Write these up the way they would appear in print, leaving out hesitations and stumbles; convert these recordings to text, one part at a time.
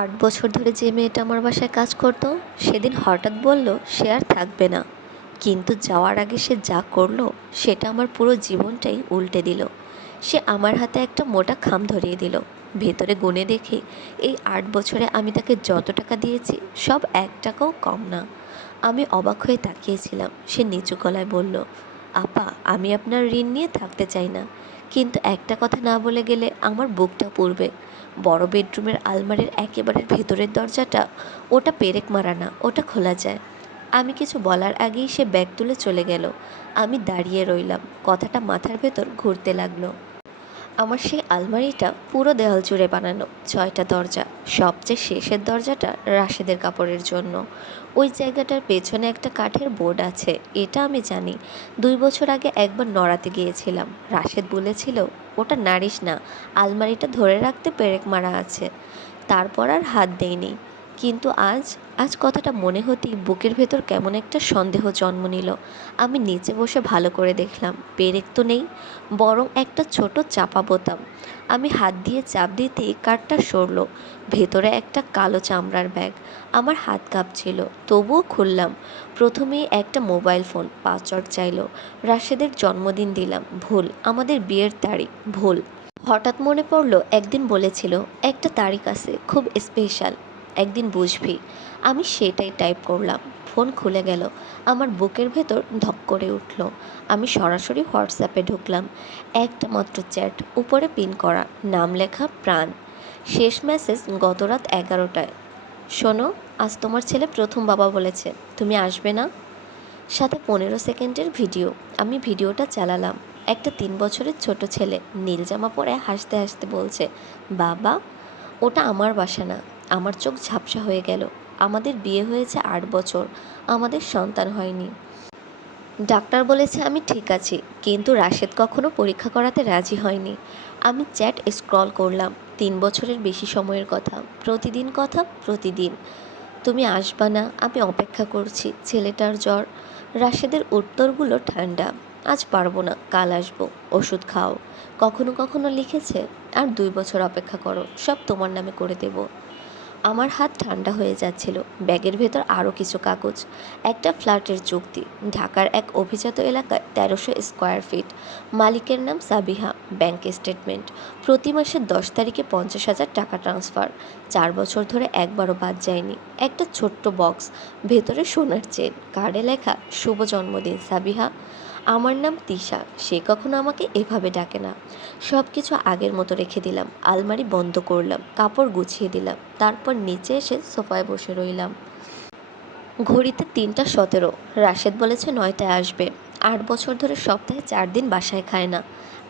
৮ বছর ধরে যে মেয়েটা আমার বাসায় কাজ করতো সেদিন হঠাৎ বলল সে আর থাকবে না। কিন্তু যাওয়ার আগে সে যা করলো সেটা আমার পুরো জীবনটাই উল্টে দিল। সে আমার হাতে একটা মোটা খাম ধরিয়ে দিল। ভেতরে গুনে দেখি এই ৮ বছরে আমি তাকে যত টাকা দিয়েছি সব ১ টাকাও কম না। আমি অবাক হয়ে তাকিয়েছিলাম। সে নিচু গলায় বলল, আপা, আমি আপনার ঋণ নিয়ে থাকতে চাই না, কিন্তু একটা কথা না বলে গেলে আমার বুকটা পুড়বে। বড় বেডরুমের আলমারির একেবারে ভেতরের দরজাটা, ওটা পেরেক মারা না, ওটা খোলা যায়। আমি কিছু বলার আগেই সে ব্যাগ তুলে চলে গেল। আমি দাঁড়িয়ে রইলাম, কথাটা মাথার ভেতর ঘুরতে লাগলো। আমার সেই আলমারিটা পুরো দেওয়াল জুড়ে বানানো, 6টা দরজা। সবচেয়ে শেষের দরজাটা রাশেদের কাপড়ের জন্য। ওই জায়গাটার পেছনে একটা কাঠের বোর্ড আছে, এটা আমি জানি। 2 বছর আগে একবার নড়াতে গিয়েছিলাম, রাশেদ বলেছিল ওটা নাড়িস না, আলমারিটা ধরে রাখতে পেরেক মারা আছে। তারপর আর হাত দেইনি। কিন্তু আজ আজ কথাটা মনে হতেই বুকের ভেতর কেমন একটা সন্দেহ জন্ম নিল। আমি নিচে বসে ভালো করে দেখলাম, পেরেক তো নেই, বরং একটা ছোট চাপা বোতাম। আমি হাত দিয়ে চাপ দিতেই কাঠটা সরল। ভেতরে একটা কালো চামড়ার ব্যাগ। আমার হাত কাঁপছিল, তবুও খুললাম। প্রথমেই একটা মোবাইল ফোন, পাসওয়ার্ড চাইলো। রাশেদের জন্মদিন দিলাম, ভুল। আমাদের বিয়ের তারিখ, ভুল। হঠাৎ মনে পড়ল একদিন বলেছিল একটা তারিখ আছে খুব স্পেশাল, একদিন বুঝবি। আমি সেটাই টাইপ করলাম। ফোন খুলে গেল। আমার বুকের ভেতর ধক করে উঠল। আমি সরাসরি হোয়াটসঅ্যাপে ঢুকলাম। একটা মাত্র চ্যাট, উপরে পিন করা, নাম লেখা প্রাণ। শেষ মেসেজ গত রাত 11টায়। শোনো, আজ তোমার ছেলে প্রথম বাবা বলেছে, তুমি আসবে না? সাথে 15 সেকেন্ডের ভিডিও। আমি ভিডিওটা চালালাম। একটা 3 বছরের ছোট ছেলে নীল জামা পরে হাসতে হাসতে বলছে, বাবা। ওটা আমার বাসা না। আমার চোখ ঝাপসা হয়ে গেল। আমাদের বিয়ে হয়েছে 8 বছর, আমাদের সন্তান হয়নি। ডাক্তার বলেছে আমি ঠিক আছি, কিন্তু রাশেদ কখনো পরীক্ষা করাতে রাজি হয়নি। আমি চ্যাট স্ক্রল করলাম। 3 বছরের বেশি সময়ের কথা, প্রতিদিন কথা, প্রতিদিন। তুমি আসবা না, আমি অপেক্ষা করছি, ছেলেটার জ্বর। রাশেদের উত্তরগুলো ঠান্ডা, আজ পারবো না, কাল আসবো, ওষুধ খাও। কখনো কখনো লিখেছে, আর 2 বছর অপেক্ষা করো, সব তোমার নামে করে দেব। আমার হাত ঠান্ডা হয়ে যাচ্ছিল। ব্যাগের ভেতর আরও কিছু কাগজ। একটা ফ্ল্যাটের চুক্তি, ঢাকার এক অভিজাত এলাকায়, 1300 স্কোয়ার ফিট। মালিকের নাম সাবিহা। ব্যাংক স্টেটমেন্ট, প্রতি মাসের 10 তারিখে 50,000 টাকা ট্রান্সফার। 4 বছর ধরে একবারও বাদ যায়নি। একটা ছোট্ট বক্স, ভেতরে সোনার চেন, কার্ডে লেখা, শুভ জন্মদিন সাবিহা। আমার নাম তিশা, সে কখনো আমাকে এভাবে ডাকে না। সব কিছু আগের মতো রেখে দিলাম। আলমারি বন্ধ করলাম, কাপড় গুছিয়ে দিলাম। তারপর নিচে এসে সোফায় বসে রইলাম। ঘড়িতে 3টা 17। রাশেদ বলেছে 9টায় আসবে। 8 বছর ধরে সপ্তাহে 4 দিন বাসায় খায় না।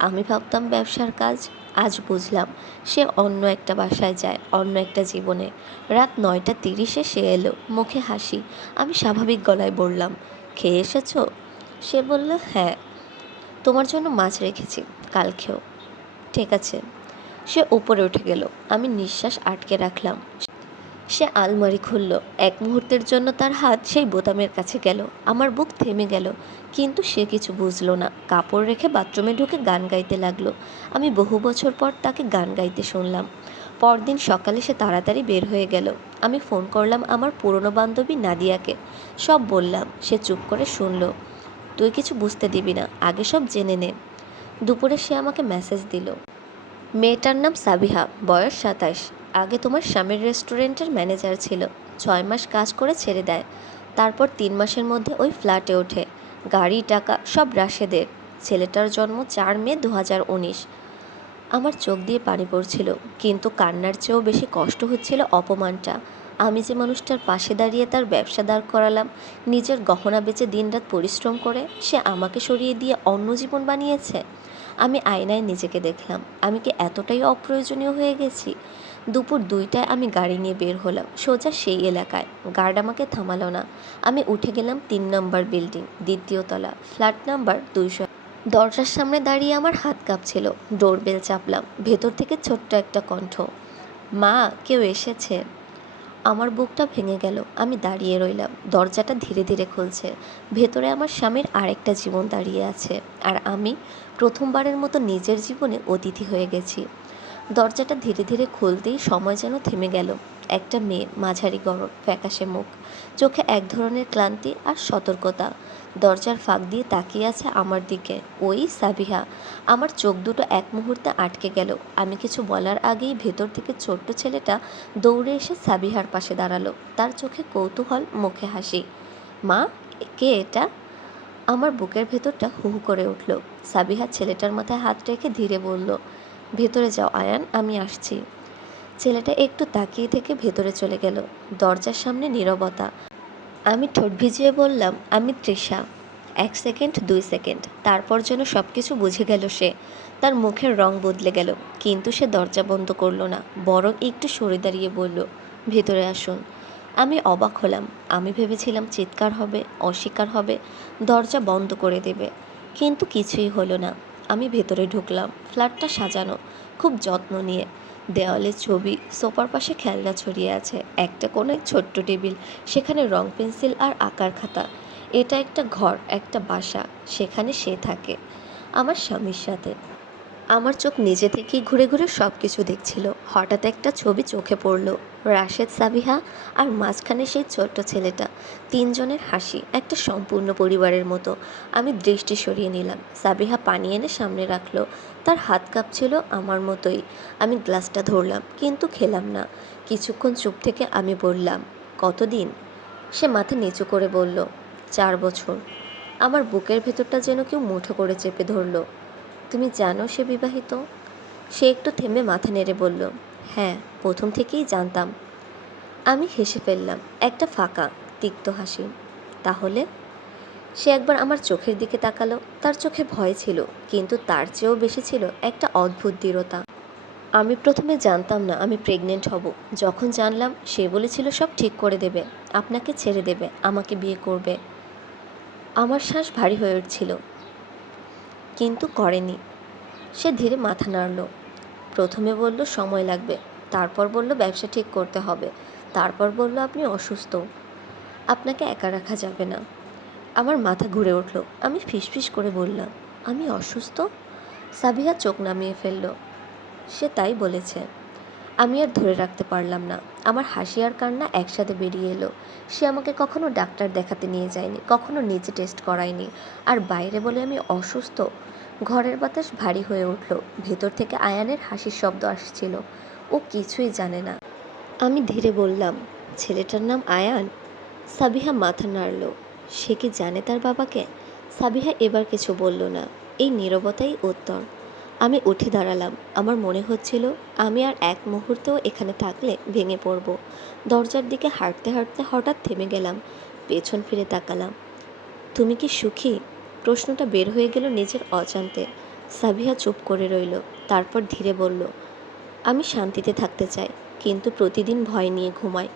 আমি ভাবতাম ব্যবসার কাজ। আজ বুঝলাম সে অন্য একটা বাসায় যায়, অন্য একটা জীবনে। রাত 9টা 30-এ সে এলো, মুখে হাসি। আমি স্বাভাবিক গলায় বললাম, খেয়ে এসেছো? সে বলল, হ্যাঁ। তোমার জন্য মাছ রেখেছি, কাল খেও। ঠিক আছে। সে উপরে উঠে গেল। আমি নিঃশ্বাস আটকে রাখলাম। সে আলমারি খুলল। এক মুহূর্তের জন্য তার হাত সেই বোতামের কাছে গেল। আমার বুক থেমে গেল, কিন্তু সে কিছু বুঝল না। কাপড় রেখে বাথরুমে ঢুকে গান গাইতে লাগলো। আমি বহু বছর পর তাকে গান গাইতে শুনলাম। পরদিন সকালে সে তাড়াতাড়ি বের হয়ে গেল। আমি ফোন করলাম আমার পুরনো বান্ধবী নাদিয়াকে। সব বললাম। সে চুপ করে শুনল। তুই কিছু বুঝতে দিবি না, আগে সব জেনে নে। দুপুরে সে আমাকে মেসেজ দিল। মেয়েটার নাম সাবিহা, বয়স 27। আগে তোমার স্বামীর রেস্টুরেন্টের ম্যানেজার ছিল। 6 মাস কাজ করে ছেড়ে দেয়। তারপর 3 মাসের মধ্যে ওই ফ্ল্যাটে ওঠে। গাড়ি, টাকা সব রাশেদের। ছেলেটার জন্ম 4 মে 2019। আমার চোখ দিয়ে পানি পড়ছিল, কিন্তু কান্নার চেয়েও বেশি কষ্ট হচ্ছিল অপমানটা। আমি যে মানুষটার পাশে দাঁড়িয়ে তার ব্যবসা দাঁড় করালাম, নিজের গহনা বেচে দিনরাত পরিশ্রম করে, সে আমাকে সরিয়ে দিয়ে অন্য জীবন বানিয়েছে। আমি আয়নায় নিজেকে দেখলাম। আমি কি এতটাই অপ্রয়োজনীয় হয়ে গেছি? দুপুর 2টায় আমি গাড়ি নিয়ে বের হলাম, সোজা সেই এলাকায়। গার্ড আমাকে থামালো না। আমি উঠে গেলাম 3 নম্বর বিল্ডিং, 2য় তলা, ফ্ল্যাট নাম্বার 200। দরজার সামনে দাঁড়িয়ে আমার হাত কাঁপছিল। ডোরবেল চাপলাম। ভেতর থেকে ছোট্ট একটা কণ্ঠ, মা, কেউ এসেছে। আমার বুকটা ভেঙে গেল। আমি দাঁড়িয়ে রইলাম। দরজাটা ধীরে ধীরে খুলছে। ভেতরে আমার স্বামীর আরেকটা জীবন দাঁড়িয়ে আছে, আর আমি প্রথমবারের মতো নিজের জীবনে অতিথি হয়ে গেছি। দরজাটা ধীরে ধীরে খুলতেই সময় যেন থেমে গেল। একটা মেয়ে, মাঝারি গড়ন, ফ্যাকাশে মুখ, চোখে এক ধরনের ক্লান্তি আর সতর্কতা। দরজার ফাঁক দিয়ে তাকিয়ে আছে আমার দিকে। ওই সাবিহা। আমার চোখ দুটো এক মুহূর্তে আটকে গেল। আমি কিছু বলার আগেই ভেতর থেকে ছোট্ট ছেলেটা দৌড়ে এসে সাবিহার পাশে দাঁড়ালো। তার চোখে কৌতূহল, মুখে হাসি। মা, কে এটা? আমার বুকের ভেতরটা হু হু করে উঠল। সাবিহা ছেলেটার মাথায় হাত রেখে ধীরে বলল, ভেতরে যাও আয়ান, আমি আসছি। ছেলেটা একটু তাকিয়ে থেকে ভেতরে চলে গেল। দরজার সামনে নীরবতা। আমি ঠোঁট ভিজিয়ে বললাম, আমি তৃষা। 1 সেকেন্ড, 2 সেকেন্ড, তারপর যেন সব কিছু বুঝে গেল সে। তার মুখের রং বদলে গেল, কিন্তু সে দরজা বন্ধ করলো না, বরং একটু সরে দাঁড়িয়ে বলল, ভেতরে আসুন। আমি অবাক হলাম। আমি ভেবেছিলাম চিৎকার হবে, অস্বীকার হবে, দরজা বন্ধ করে দেবে, কিন্তু কিছুই হলো না। আমি ভেতরে ঢুকলাম। ফ্ল্যাটটা সাজানো, খুব যত্ন নিয়ে। দেওয়ালে ছবি, সোফার পাশে খেলনা ছড়িয়ে আছে, একটা কোণায় ছোট্ট টেবিল, সেখানে রং পেন্সিল আর আঁকার খাতা। এটা একটা ঘর, একটা বাসা, সেখানে সে থাকে আমার স্বামীর সাথে। আমার চোখ নিজে থেকেই ঘুরে ঘুরে সব কিছু দেখছিল। হঠাৎ একটা ছবি চোখে পড়ল, রাশেদ, সাবিহা আর মাঝখানে সেই ছোট্ট ছেলেটা। তিনজনের হাসি, একটা সম্পূর্ণ পরিবারের মতো। আমি দৃষ্টি সরিয়ে নিলাম। সাবিহা পানি এনে সামনে রাখলো। তার হাত কাঁপছিল আমার মতোই। আমি গ্লাসটা ধরলাম, কিন্তু খেলাম না। কিছুক্ষণ চুপ থেকে আমি বললাম, কতদিন? সে মাথা নিচু করে বলল, 4 বছর। আমার বুকের ভেতরটা যেন কেউ মুঠো করে চেপে ধরল। তুমি জানো সে বিবাহিত? সে একটু থেমে মাথা নেড়ে বলল, হ্যাঁ, প্রথম থেকেই জানতাম। আমি হেসে ফেললাম, একটা ফাঁকা, তিক্ত হাসি। তাহলে? সে একবার আমার চোখের দিকে তাকালো। তার চোখে ভয় ছিল, কিন্তু তার চেয়েও বেশি ছিল একটা অদ্ভুত দৃঢ়তা। আমি প্রথমে জানতাম না আমি প্রেগনেন্ট হব। যখন জানলাম, সে বলেছিল সব ঠিক করে দেবে, আপনাকে ছেড়ে দেবে, আমাকে বিয়ে করবে। আমার শ্বাস ভারী হয়ে উঠছিল, কিন্তু করেনি। সে ধীরে মাথা নাড়ল। প্রথমে বলল সময় লাগবে, তারপর বলল ব্যবসা ঠিক করতে হবে, তারপর বলল আপনি অসুস্থ, আপনাকে একা রাখা যাবে না। আমার মাথা ঘুরে উঠল। আমি ফিসফিস করে বললাম, আমি অসুস্থ? সাবিহা চোখ নামিয়ে ফেলল। সে তাই বলেছে। আমি আর ধরে রাখতে পারলাম না। আমার হাসি আর কান্না একসাথে বেরিয়ে এলো। সে আমাকে কখনো ডাক্তার দেখাতে নিয়ে যায়নি, কখনো নিজে টেস্ট করায়নি। আর বাইরে বলে আমি অসুস্থ। ঘরের বাতাস ভারী হয়ে উঠল। ভেতর থেকে আয়ানের হাসির শব্দ আসছিল। ও কিছুই জানে না। আমি ধীরে বললাম, ছেলেটার নাম আয়ান? সাবিহা মাথা নাড়ল। সে কি জানে তার বাবাকে? সাবিহা এবার কিছু বলল না। এই নীরবতাই উত্তর। আমি উঠে দাঁড়ালাম। আমার মনে হচ্ছিল আমি আর এক মুহূর্তেও এখানে থাকলে ভেঙে পড়ব। দরজার দিকে হাঁটতে হাঁটতে হঠাৎ থেমে গেলাম। পেছন ফিরে তাকালাম। তুমি কি সুখী? প্রশ্নটা বের হয়ে গেল নিজের অজান্তে। সাবিহা চুপ করে রইল। তারপর ধীরে বলল, আমি শান্তিতে থাকতে চাই, কিন্তু প্রতিদিন ভয় নিয়ে ঘুমাই।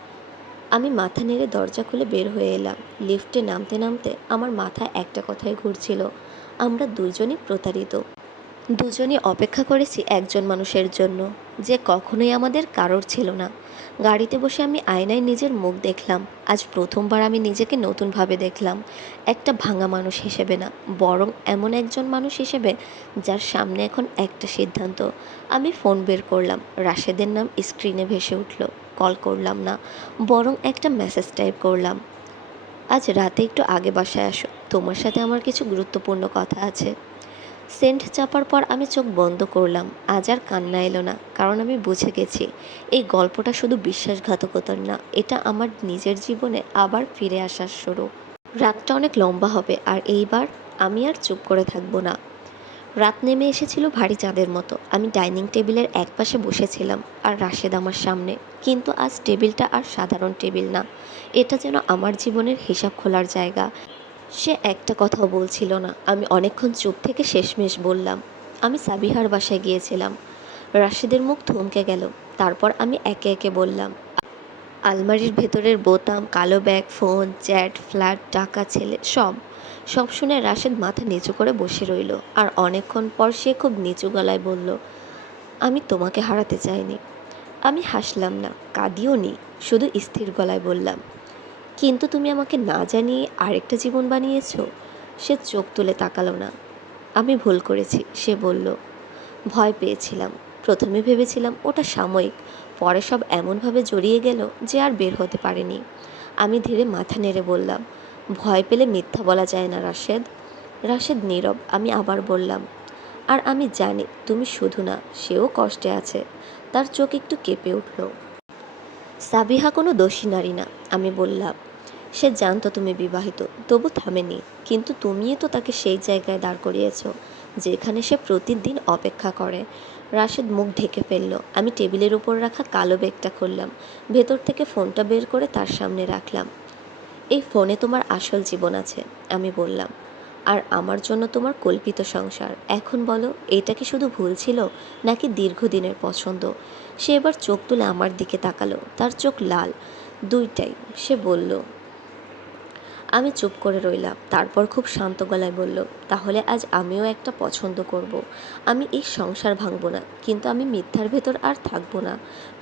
আমি মাথা নেড়ে দরজা খুলে বের হয়ে এলাম। লিফটে নামতে নামতে আমার মাথায় একটা কথাই ঘুরছিল, আমরা দুজনই প্রতারিত। দুজনই অপেক্ষা করেছি একজন মানুষের জন্য, যে কখনোই আমাদের কারোর ছিল না। গাড়িতে বসে আমি আয়নায় নিজের মুখ দেখলাম। আজ প্রথমবার আমি নিজেকে নতুনভাবে দেখলাম। একটা ভাঙা মানুষ হিসেবে না, বরং এমন একজন মানুষ হিসেবে যার সামনে এখন একটা সিদ্ধান্ত। আমি ফোন বের করলাম। রাশেদের নাম স্ক্রিনে ভেসে উঠল। কল করলাম না, বরং একটা মেসেজ টাইপ করলাম, আজ রাতে একটু আগে বাসায় আসো, তোমার সাথে আমার কিছু গুরুত্বপূর্ণ কথা আছে। সেন্ট চাপার পর আমি চোখ বন্ধ করলাম। আজ আর কান্না এলো না, কারণ আমি বুঝে গেছি এই গল্পটা শুধু বিশ্বাসঘাতকতার না, এটা আমার নিজের জীবনে আবার ফিরে আসার শুরু। রাতটা অনেক লম্বা হবে, আর এইবার আমি আর চুপ করে থাকবো না। রাত নেমে এসেছিল ভারী চাঁদের মতো। আমি ডাইনিং টেবিলের একপাশে বসেছিলাম, আর রাশেদ আমার সামনে। কিন্তু আজ টেবিলটা আর সাধারণ টেবিল না, এটা যেন আমার জীবনের হিসাব খোলার জায়গা। সে একটা কথাও বলছিল না। আমি অনেকক্ষণ চুপ থেকে শেষমেশ বললাম, আমি সাবিহার বাসায় গিয়েছিলাম। রাশেদের মুখ থমকে গেল। তারপর আমি একে একে বললাম, আলমারির ভেতরের বোতাম, কালো ব্যাগ, ফোন, চ্যাট, ফ্ল্যাট, টাকা, ছেলে, সব। সব শুনে রাশেদ মাথা নিচু করে বসে রইল। আর অনেকক্ষণ পর সে খুব নিচু গলায় বলল, আমি তোমাকে হারাতে চাইনি। আমি হাসলাম না, কাঁদিও নি, শুধু স্থির গলায় বললাম, কিন্তু তুমি আমাকে না জানিয়ে আরেকটা জীবন বানিয়েছ। সে চোখ তুলে তাকালো না। আমি ভুল করেছি, সে বলল, ভয় পেয়েছিলাম। প্রথমে ভেবেছিলাম ওটা সাময়িক, পরে সব এমনভাবে জড়িয়ে গেল যে আর বের হতে পারিনি। আমি ধীরে মাথা নেড়ে বললাম, ভয় পেলে মিথ্যা বলা যায় না রাশেদ। রাশেদ নীরব। আমি আবার বললাম, আর আমি জানি তুমি শুধু না, সেও কষ্টে আছে। তার চোখ একটু কেঁপে উঠল। সাবিহা কোনো দোষী নারী না, আমি বললাম। সে জানতো তুমি বিবাহিত, তবু থামেনি। কিন্তু তুমিই তো তাকে সেই জায়গায় দাঁড় করিয়েছ যেখানে সে প্রতিদিন অপেক্ষা করে। রাশেদ মুখ ঢেকে ফেলল। আমি টেবিলের উপর রাখা কালো ব্যাগটা খুললাম, ভেতর থেকে ফোনটা বের করে তার সামনে রাখলাম। এই ফোনে তোমার আসল জীবন আছে, আমি বললাম, আর আমার জন্য তোমার কল্পিত সংসার। এখন বলো, এটা কি শুধু ভুল ছিল নাকি দীর্ঘদিনের পছন্দ? সে এবার চোখ তুলে আমার দিকে তাকালো, তার চোখ লাল। দুইটাই। সে বলল। আমি চুপ করে রইলাম। তারপর খুব শান্ত গলায় বলল, তাহলে আজ আমিও একটা পছন্দ করব। আমি এই সংসার ভাঙব না, কিন্তু আমি মিথ্যার ভেতর আর থাকবো না।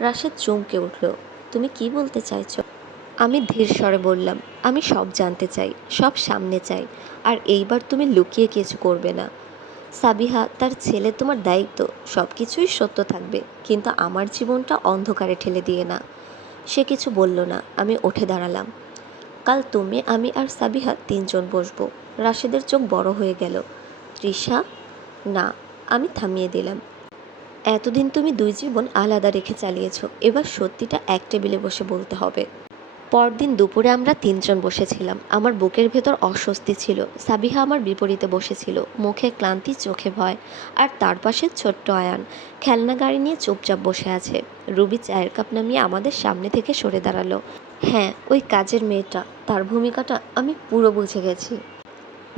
রাশেদ চমকে উঠল। তুমি কি বলতে চাইছো? আমি ধীর স্বরে বললাম, আমি সব জানতে চাই, সব সামনে চাই। আর এইবার তুমি লুকিয়ে কিছু করবে না। সাবিহা, তার ছেলে তোমার দায়িত্ব। সব কিছুই সত্য থাকবে, কিন্তু আমার জীবনটা অন্ধকারে ঠেলে দিয়ে না। সে কিছু বলল না। আমি উঠে দাঁড়ালাম। কাল তুমি, আমি আর সাবিহা তিনজন বসবো। রাশেদের চোখ বড় হয়ে গেল। তৃষা? না। আমি থামিয়ে দিলাম। এতদিন তুমি দুই জীবন আলাদা রেখে চালিয়েছ, এবার সত্যিটা এক টেবিলে বসে বলতে হবে। পরদিন দুপুরে আমরা তিনজন বসেছিলাম। আমার বুকের ভেতর অস্বস্তি ছিল। সাবিহা আমার বিপরীতে বসেছিল, মুখে ক্লান্তি, চোখে ভয়। আর তার পাশে ছোট্ট আয়ান, খেলনা গাড়ি নিয়ে চুপচাপ বসে আছে। রুবি চায়ের কাপ নামিয়ে আমাদের সামনে থেকে সরে দাঁড়ালো। হ্যাঁ, ওই কাজের মেয়েটা, তার ভূমিকাটা আমি পুরো বুঝে গেছি।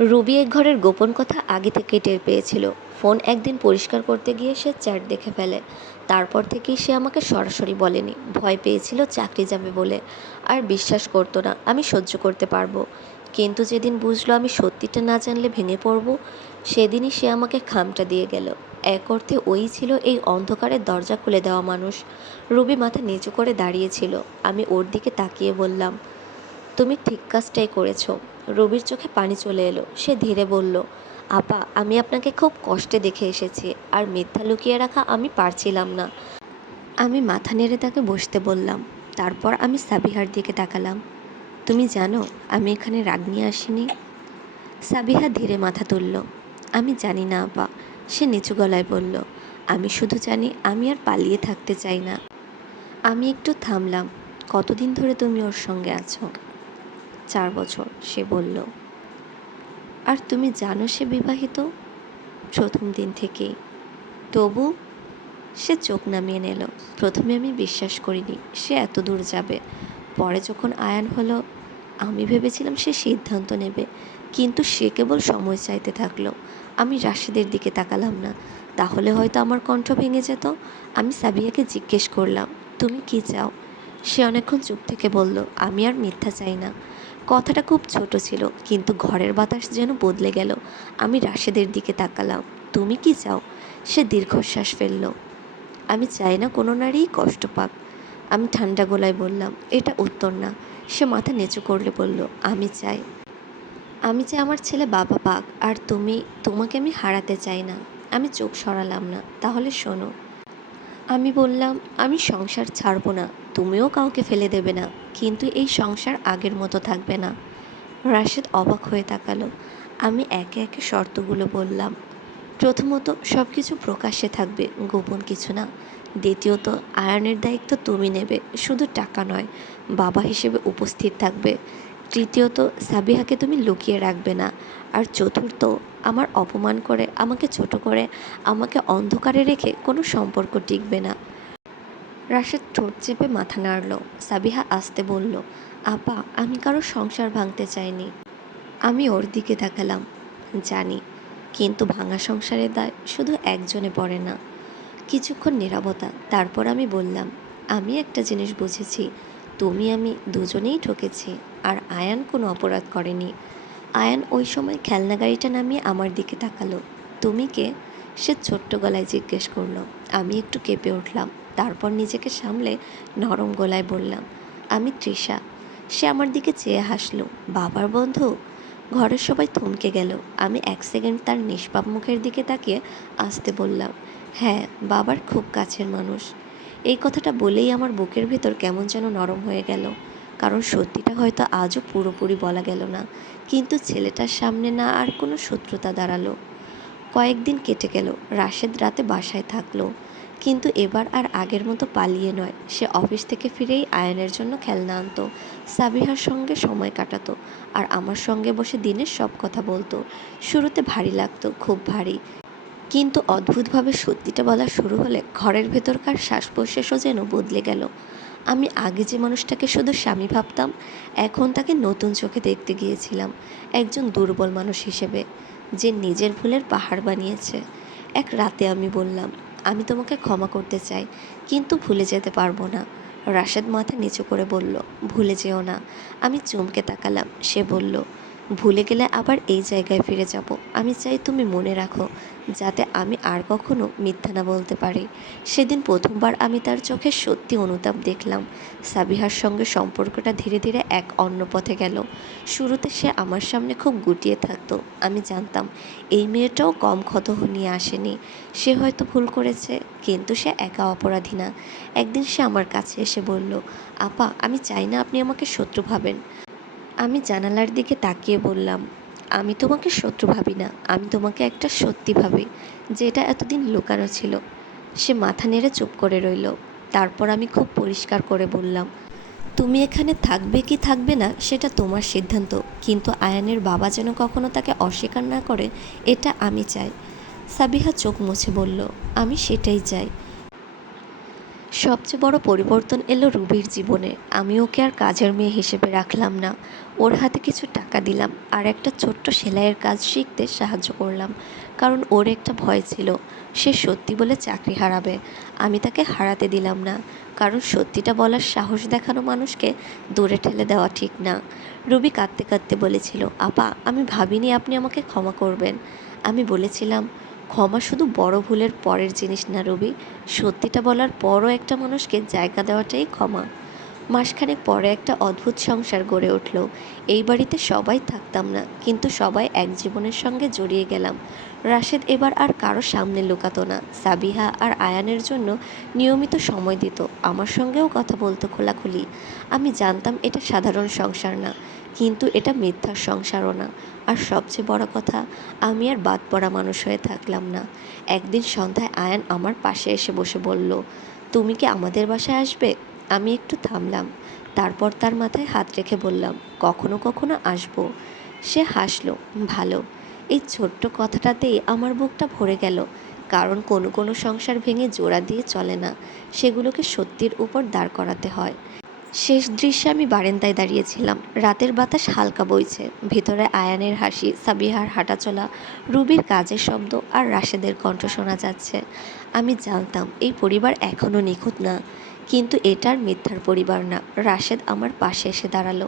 রুবি এক ঘরের গোপন কথা আগে থেকেই টের পেয়েছিল। ফোন একদিন পরিষ্কার করতে গিয়ে সে চ্যাট দেখে ফেলে। তারপর থেকেই সে আমাকে সরাসরি বলেনি, ভয় পেয়েছিল চাকরি যাবে বলে। আর বিশ্বাস করতো না আমি সহ্য করতে পারবো। কিন্তু যেদিন বুঝলো আমি সত্যিটা না জানলে ভেঙে পড়ব, সেদিনই সে আমাকে খামটা দিয়ে গেল। এক অর্থে ওই ছিল এই অন্ধকারের দরজা খুলে দেওয়া মানুষ। রুবি মাথা নিচু করে দাঁড়িয়েছিল। আমি ওর দিকে তাকিয়ে বললাম, তুমি ঠিক কাজটাই করেছো। রবির চোখে পানি চলে এলো। সে ধীরে বলল, আপা, আমি আপনাকে খুব কষ্টে দেখে এসেছি, আর মিথ্যা লুকিয়ে রাখা আমি পারছিলাম না। আমি মাথা নেড়ে তাকে বসতে বললাম। তারপর আমি সাবিহার দিকে তাকালাম। তুমি জানো, আমি এখানে রাগ নিয়ে আসিনি। সাবিহা ধীরে মাথা তুলল। আমি জানি না আপা, সে নিচু গলায় বলল। আমি শুধু জানি আমি আর পালিয়ে থাকতে চাই না। আমি একটু থামলাম। কতদিন ধরে তুমি ওর সঙ্গে আছো? 4 বছর, সে বলল। আর তুমি জানো সে বিবাহিত? প্রথম দিন থেকেই। তবু? সে চোখ নামিয়ে নিল। প্রথমে আমি বিশ্বাস করিনি সে এত দূর যাবে। পরে যখন আয়ান হলো, আমি ভেবেছিলাম সে সিদ্ধান্ত নেবে, কিন্তু সে কেবল সময় চাইতে থাকলো। আমি রাশেদের দিকে তাকালাম না, তাহলে হয়তো আমার কণ্ঠ ভেঙে যেত। আমি সাবিয়াকে জিজ্ঞেস করলাম, তুমি কি চাও? সে অনেকক্ষণ চুপ থেকে বলল, আমি আর মিথ্যা চাই না। কথাটা খুব ছোট ছিল, কিন্তু ঘরের বাতাস যেন বদলে গেল। আমি রাশেদের দিকে তাকালাম। তুমি কি চাও? সে দীর্ঘশ্বাস ফেলল। আমি চাই না কোনো নারীই কষ্ট পাক। আমি ঠান্ডা গলায় বললাম, এটা উত্তর না। সে মাথা নিচু করলে বলল, আমি চাই আমার ছেলে বাবা পাক, আর তোমাকে আমি হারাতে চাই না। আমি চোখ সরালাম না। তাহলে শোনো, আমি বললাম, আমি সংসার ছাড়বো না, তুমিও কাউকে ফেলে দেবে না, কিন্তু এই সংসার আগের মতো থাকবে না। রাশেদ অবাক হয়ে তাকালো। আমি একে একে শর্তগুলো বললাম। প্রথমত, সব কিছু প্রকাশ্যে থাকবে, গোপন কিছু না। দ্বিতীয়ত, আয়নের দায়িত্ব তুমি নেবে, শুধু টাকা নয়, বাবা হিসেবে উপস্থিত থাকবে। তৃতীয়ত, সাবিহাকে তুমি লুকিয়ে রাখবে না। আর চতুর্থ, আমার অপমান করে, আমাকে ছোট করে, আমাকে অন্ধকারে রেখে কোনো সম্পর্ক টিকবে না। রাশেদ ঠোঁট চেপে মাথা নাড়ল। সাবিহা আস্তে বলল, আপা, আমি কারো সংসার ভাঙতে চাইনি। আমি ওর দিকে তাকালাম। জানি, কিন্তু ভাঙা সংসারের দায় শুধু একজনে পড়ে না। কিছুক্ষণ নীরবতা। তারপর আমি বললাম, আমি একটা জিনিস বুঝেছি, আমি দুজনেই ঠকেছি। আর আয়ান কোনো অপরাধ করেনি। আয়ান ওই সময় খেলনা গাড়িটা নামিয়ে আমার দিকে তাকালো। তুমি কে? সে ছোট্ট গলায় জিজ্ঞেস করলো। আমি একটু কেঁপে উঠলাম। তারপর নিজেকে সামলে নরম গলায় বললাম, আমি তৃষা। সে আমার দিকে চেয়ে হাসলো। বাবার বন্ধু? ঘরের সবাই থমকে গেল। আমি 1 সেকেন্ড তার নিষ্পাপ মুখের দিকে তাকিয়ে আস্তে বললাম, হ্যাঁ, বাবার খুব কাছের মানুষ। এই কথাটা বলেই আমার বুকের ভেতর কেমন যেন নরম হয়ে গেল। কারণ সত্যিটা হয়তো আজও পুরোপুরি বলা গেল না, কিন্তু ছেলেটার সামনে না আর কোনো শত্রুতা দাঁড়ালো। কয়েকদিন কেটে গেল। রাশেদ রাতে বাসায় থাকলো, কিন্তু এবার আর আগের মতো পালিয়ে নয়। সে অফিস থেকে ফিরেই আয়ানের জন্য খেলনা আনতো, সাবিহার সঙ্গে সময় কাটাতো, আর আমার সঙ্গে বসে দিনের সব কথা বলতো। শুরুতে ভারী লাগতো, খুব ভারী। কিন্তু অদ্ভুতভাবে সত্যিটা বলা শুরু হলে ঘরের ভেতরকার শ্বাস প্রশ্বাসও যেন বদলে গেল। আমি আগে যে মানুষটাকে শুধু স্বামী ভাবতাম, এখন তাকে নতুন চোখে দেখতে গিয়েছিলাম। একজন দুর্বল মানুষ হিসেবে, যে নিজের ভুলের পাহাড় বানিয়েছে। এক রাতে আমি বললাম, আমি তোমাকে ক্ষমা করতে চাই, কিন্তু ভুলে যেতে পারবো না। রাশেদ মাথা নিচু করে বলল, ভুলে যেও না। আমি চমকে তাকালাম। সে বলল, ভুলে গেলে আবার এই জায়গায় ফিরে যাব। আমি চাই তুমি মনে রাখো, যাতে আমি আর কখনো মিথ্যা না বলতে পারি। সেদিন প্রথমবার আমি তার চোখে সত্যি অনুতাপ দেখলাম। সাবিহার সঙ্গে সম্পর্কটা ধীরে ধীরে এক অন্য পথে গেল। শুরুতে সে আমার সামনে খুব গুটিয়ে থাকতো। আমি জানতাম এই মেয়েটাও কম ক্ষত নিয়ে আসেনি। সে হয়তো ভুল করেছে, কিন্তু সে একা অপরাধী না। একদিন সে আমার কাছে এসে বলল, আপা, আমি চাই না আপনি আমাকে শত্রু ভাবেন। আমি জানালার দিকে তাকিয়ে বললাম, আমি তোমাকে শত্রু ভাবি না, আমি তোমাকে একটা সত্যি ভাবি, যেটা এতদিন লুকানো ছিল। সে মাথা নেড়ে চুপ করে রইল। তারপর আমি খুব পরিষ্কার করে বললাম, তুমি এখানে থাকবে কি থাকবে না সেটা তোমার সিদ্ধান্ত, কিন্তু আয়ানের বাবা যেন কখনো তাকে অস্বীকার না করে, এটা আমি চাই। সাবিহা চোখ মুছে বলল, আমি সেটাই চাই। সবচেয়ে বড় পরিবর্তন এলো রুবির জীবনে। আমি ওকে আর কাজের মেয়ে হিসেবে রাখলাম না। ওর হাতে কিছু টাকা দিলাম, আর একটা ছোট্ট সেলাইয়ের কাজ শিখতে সাহায্য করলাম। কারণ ওর একটা ভয় ছিল, সে সত্যি বলে চাকরি হারাবে। আমি তাকে হারাতে দিলাম না, কারণ সত্যিটা বলার সাহস দেখানো মানুষকে দূরে ঠেলে দেওয়া ঠিক না। রুবি কাঁদতে কাঁদতে বলেছিল, আপা, আমি ভাবিনি আপনি আমাকে ক্ষমা করবেন। আমি বলেছিলাম, ক্ষমা শুধু বড় ভুলের পরের জিনিস না রবি, সত্যিটা বলার পরও একটা মানুষকে জায়গা দেওয়াটাই ক্ষমা। মাসখানেক পরে একটা অদ্ভুত সংসার গড়ে উঠল। এই বাড়িতে সবাই থাকতাম না, কিন্তু সবাই এক জীবনের সঙ্গে জড়িয়ে গেলাম। রাশেদ এবার আর কারো সামনে লুকাতো না। সাবিহা আর আয়ানের জন্য নিয়মিত সময় দিত, আমার সঙ্গেও কথা বলতো খোলাখুলি। আমি জানতাম এটা সাধারণ সংসার না, কিন্তু এটা মিথ্যার সংসারও না। আর সবচেয়ে বড় কথা, আমি আর বাদ পড়া মানুষ হয়ে থাকলাম না। একদিন সন্ধ্যায় আয়ান আমার পাশে এসে বসে বলল, তুমি কি আমাদের বাসায় আসবে? আমি একটু থামলাম, তারপর তার মাথায় হাত রেখে বললাম, কখনো কখনো আসবো। সে হাসলো, ভালো। এই ছোট্ট কথাটাতেই আমার বুকটা ভরে গেল। কারণ কোনো কোনো সংসার ভেঙে জোড়া দিয়ে চলে না, সেগুলোকে সত্যির উপর দাঁড় করাতে হয়। শেষ দৃশ্যে আমি বারান্দায় দাঁড়িয়েছিলাম। রাতের বাতাস হালকা বইছে, ভেতরে আয়ানের হাসি, সাবিহার হাঁটাচলা, রুবির কাজের শব্দ আর রাশেদের কণ্ঠ শোনা যাচ্ছে। আমি জানতাম এই পরিবার এখনও নিখুঁত না, কিন্তু এটার মিথ্যার পরিবার না। রাশেদ আমার পাশে এসে দাঁড়ালো।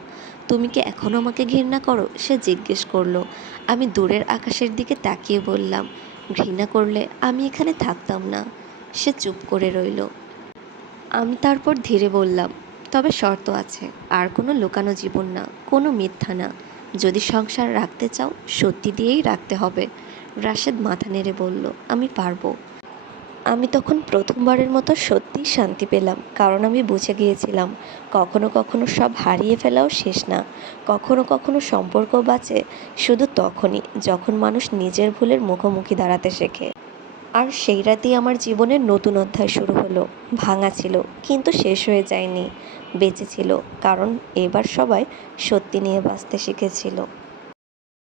তুমি কি এখনও আমাকে ঘৃণা করো? সে জিজ্ঞেস করলো। আমি দূরের আকাশের দিকে তাকিয়ে বললাম, ঘৃণা করলে আমি এখানে থাকতাম না। সে চুপ করে রইল। আমি তারপর ধীরে বললাম, তবে শর্ত আছে। আর কোনো লুকানো জীবন না, কোনো মিথ্যা না। যদি সংসার রাখতে চাও, সত্যি দিয়েই রাখতে হবে। রাশেদ মাথা নেড়ে বলল, আমি পারবো। আমি তখন প্রথমবারের মতো সত্যিই শান্তি পেলাম, কারণ আমি বুঝে গিয়েছিলাম কখনো কখনো সব হারিয়ে ফেলাও শেষ না। কখনো কখনো সম্পর্ক বাঁচে শুধু তখনই, যখন মানুষ নিজের ভুলের মুখোমুখি দাঁড়াতে শেখে। আর সেই রাতেই আমার জীবনের নতুন অধ্যায় শুরু হলো। ভাঙা ছিল, কিন্তু শেষ হয়ে যায়নি, বেঁচে ছিল। কারণ এবার সবাই সত্যি নিয়ে বাঁচতে শিখেছিল।